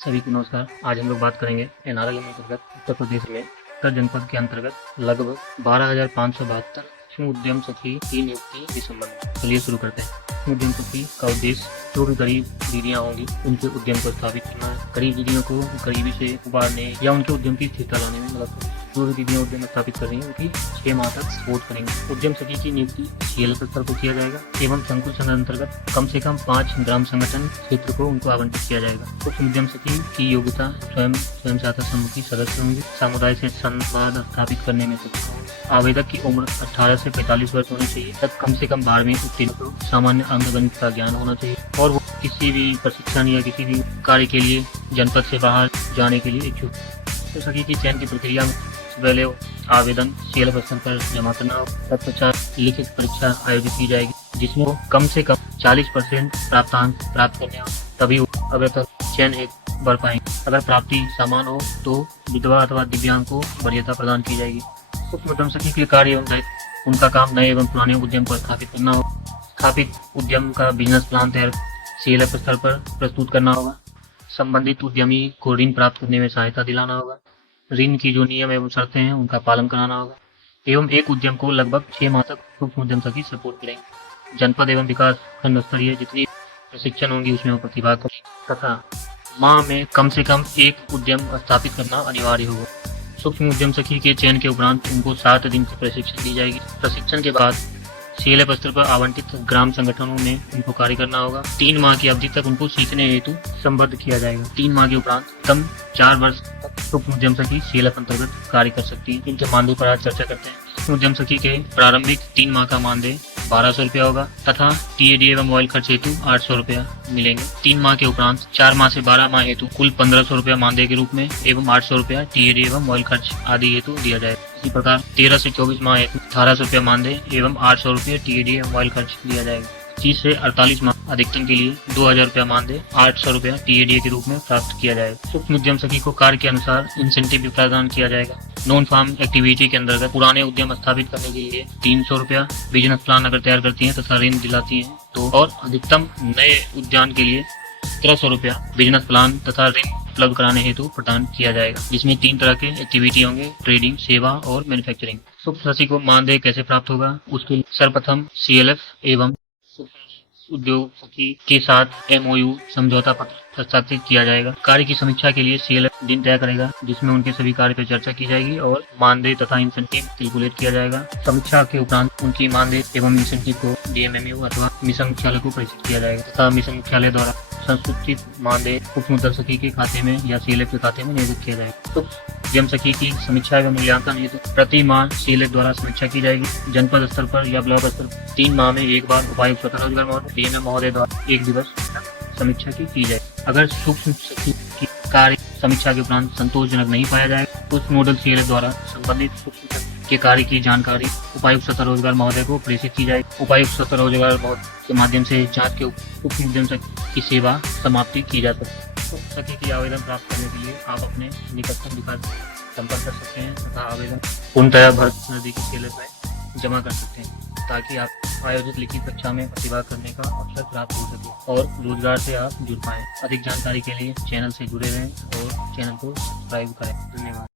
सभी को नमस्कार। आज हम लोग बात करेंगे एनआरएल अंतर्गत उत्तर प्रदेश में उत्तर जनपद के अंतर्गत लगभग 12,572 सूक्ष्म उद्यम सखी की नियुक्ति के संबंध में। चलिए शुरू करते हैं। सूक्ष्म उद्यम सखी का उद्देश्य जो भी गरीब दीदियाँ होंगी उनके उद्यम को स्थापित करना, गरीब दीदियों को गरीबी से उबारने या उनके उद्यम की स्थिरता लाने में मदद करें। जो भी दीदियाँ उद्यम स्थापित कर रही हैं उनकी 6 माह तक सपोर्ट करेंगे। उद्यम सखी की नियुक्ति CLF स्तर पर किया जाएगा एवं संकुल संघ अंतर्गत कम से कम 5 ग्राम संगठन क्षेत्र को उनको आवंटित किया जाएगा। सूक्ष्म उद्यम सखी की योग्यता स्वयं सहायता समूह की सदस्य होंगे, समुदाय से संवाद स्थापित करने में सक्षम होंगे, आवेदक की उम्र 18 से 45 वर्ष होनी चाहिए, तक कम से कम 12वीं उत्तीर्ण हो, सामान्य अंकगणित का ज्ञान होना चाहिए और वो किसी भी प्रशिक्षण या किसी भी कार्य के लिए जनपद से बाहर जाने के लिए इच्छुक। तो सखी की चयन की प्रक्रिया में पहले आवेदन CLF स्तर पर जमा करना हो, तत्पश्चात लिखित परीक्षा आयोजित की जाएगी जिसमें वो कम से कम 40% प्राप्तांक प्राप्त करने हो, तभी अगर तक चयन हेतु बढ़ पाएंगे। अगर प्राप्ति समान हो तो विधवा अथवा दिव्यांग को वरीयता प्रदान की जाएगी। सूक्ष्म उद्यम सखी के कार्य एवं दायित्व, उनका काम नए एवं पुराने उद्यम को स्थापित करना हो, स्थापित उद्यम का बिजनेस प्लान तैयार CLF स्तर पर प्रस्तुत करना होगा, संबंधित उद्यमी को ऋण प्राप्त करने में सहायता दिलाना होगा, ऋण की जो नियम एवं शर्तें हैं उनका पालन कराना होगा एवं एक उद्यम को लगभग 6 माह तक सूक्ष्म उद्यम सखी सपोर्ट करेंगे। जनपद एवं विकास खंड स्तरीय जितनी प्रशिक्षण होंगी उसमें वो प्रतिभाग करेंगे तथा माह में कम से कम एक उद्यम स्थापित करना अनिवार्य होगा। सूक्ष्म उद्यम सखी के चयन के उपरांत उनको 7 दिन की प्रशिक्षण दी जाएगी। प्रशिक्षण के बाद CLF स्तर पर आवंटित ग्राम संगठनों में उनको कार्य करना होगा। 3 माह की अवधि तक उनको सीखने हेतु संबद्ध किया जाएगा। 3 माह के उपरांत कम 4 वर्ष तक सूक्ष्म उद्यम सखी CLF अंतर्गत कार्य कर सकती है। इनके मानदेय पर आज चर्चा करते हैं। सूक्ष्म उद्यम सखी के प्रारंभिक 3 माह का मानदेय 1200 रुपया होगा तथा TAD एवं मोबाइल खर्च हेतु 800 रुपया मिलेंगे। 3 माह के उपरांत 4 माह से 12 माह हेतु कुल 1500 रुपया मानदेय के रूप में एवं 800 रुपया TAD एवं मोबाइल खर्च आदि हेतु दिया जाएगा। इसी प्रकार 13 से 24 माह हेतु 1800 रुपया मानदेय एवं 800 रुपया TAD एवं मोबाइल खर्च दिया जाएगा। 30 से 48 माह अधिकतम के लिए 2000 रुपया मानदेय 800 रुपया TAD के रूप में प्राप्त किया जाएगा। सूक्ष्म उद्यम सखी को कार्य के अनुसार इंसेंटिव भी प्रदान किया जाएगा। नॉन फार्म एक्टिविटी के अंतर्गत पुराने उद्यम स्थापित करने के लिए 300 रुपया, बिजनेस प्लान अगर तैयार करती हैं तथा ऋण दिलाती हैं तो, और अधिकतम नए उद्यान के लिए 1700 रुपया बिजनेस प्लान तथा ऋण उपलब्ध कराने हेतु प्रदान किया जाएगा, जिसमें 3 तरह के एक्टिविटी होंगे, ट्रेडिंग, सेवा और मैन्युफैक्चरिंग। सूक्ष्म सखी को मानदेय कैसे प्राप्त होगा उसके लिए सर्वप्रथम CLF एवं उद्योग सखी के साथ MOU समझौता पत्र हस्ताक्षरित किया जाएगा। कार्य की समीक्षा के लिए CLF दिन तय करेगा जिसमें उनके सभी कार्य पर चर्चा की जाएगी और मानदेय तथा इंसेंटिव कैलकुलेट किया जाएगा। समीक्षा के उपरांत उनकी मानदेय एवं इंसेंटिव को DMMU अथवा मिशन मुख्यालय को प्रेषित किया जाएगा तथा मिशन मुख्यालय द्वारा संसूचित मानदेय सूक्ष्म उद्यम सखी के खाते में या CLF के खाते में नियोजित किया जाएगा। तो उद्यम सखी की समीक्षा एवं मूल्यांकन हेतु प्रति माह CLF द्वारा समीक्षा की जाएगी। जनपद स्तर पर या ब्लॉक स्तर पर 3 माह में एक बार उपायुक्त स्वतः रोजगार महोदय DMM महोदय द्वारा 1 दिवस समीक्षा की जाएगी। अगर सूक्ष्म सखी की कार्य समीक्षा के उपरांत संतोषजनक नहीं पाया जाएगा तो उस नोडल CLF द्वारा संबंधित सूक्ष्म सखी के कार्य की जानकारी उपायुक्त स्वतः रोजगार महोदय को प्रेषित की जाएगी। उपायुक्त स्वतः रोजगार महोदय के माध्यम से जांच के सूक्ष्म उद्यम सखी की सेवा समाप्ति की जा सकती है। सूक्ष्म सखी की आवेदन प्राप्त करने के लिए आप अपने निकटतम विकास संपर्क कर सकते हैं तथा आवेदन पूर्णतः भरत नजदीकी CLF में जमा कर सकते हैं ताकि आप आयोजित लिखित परीक्षा में प्रतिभाग करने का अवसर प्राप्त हो सके और रोजगार से आप जुड़ पाएं। अधिक जानकारी के लिए चैनल से जुड़े रहें और चैनल को सब्सक्राइब करें। धन्यवाद।